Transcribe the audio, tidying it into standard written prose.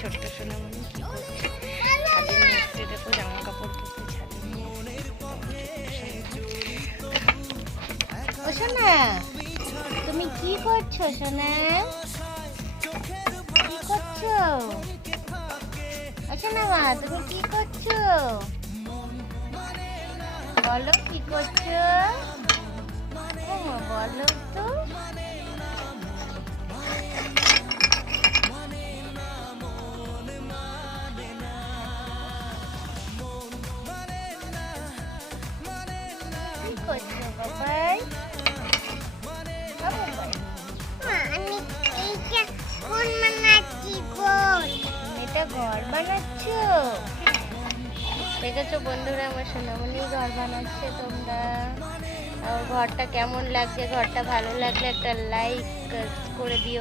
ছোট্ট সোনামণি কি করছে? ছাদে নিয়ে এসছে, দেখো জামা কাপড় ধুতে ছাদে নিয়ে এসছে। ও সোনা, তুমি কি করছো সোনা? কি করছো? ও সোনা মা, তুমি কি করছো? বলো কি করছো? ও মা, বলো তো। কি করছো বাবাই? আমি এইটা কোন বানাচ্ছি কোন? এটা ঘর বানাচ্ছো? দেখেছো বন্ধুরা, আমার সোনামণি ঘর বানাচ্ছে। তোমরা আর ঘরটা কেমন লাগছে? ঘরটা ভালো লাগলে একটা লাইক করে দিও।